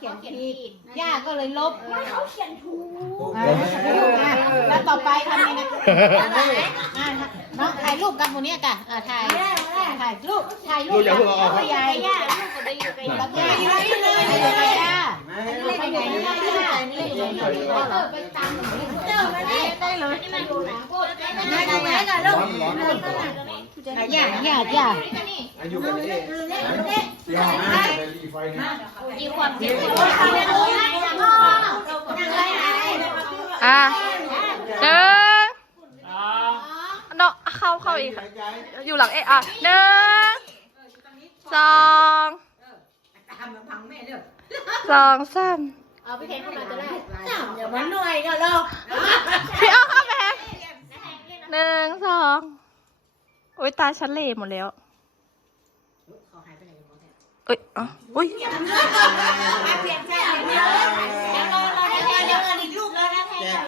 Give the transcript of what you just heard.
ขียนผิดย่าก็เลยลบเขาเขียนถูกอ่าแล้วต่อไปทำยังไงอ่าน้องถ่ายรูปกับคนนี้กันอ่าถ่ายถ่ายรูปถ่ายรูปกับพ่อใหญ่ย่าลูกก็ได้อยู่กับกับย่าอยู่ที่เลยอยู่กับย่าไปไหนไม่ได้ย่านี่อยู่ไหนไปตามเจ้ามาได้ได้เลยนี่มันดูหนังพูดได้ไหมไม่ได้ไหนกันลูกย่าย่าย่า อยู่กันนี่ยาวมากเลยรีไฟนี่ยมีความเจ็บปวดอะหนึ่งเนาะเข้าเข้าอีก อยู่หลังเอะอะหนึ่งสองสองสามเอาไปเทนเข้ามาก็ได้สามเดี๋ยวมันหน่วยกันลูกพี่เอาเข้าไปหนึ่งสองโอ้ยตาฉันเล่หมดแล้ว เอ้ยอ๋ออุ้ย เปลี่ยนใจเดี๋ยวรอรอเดี๋ยวเดี๋ยวเดี๋ยวรูป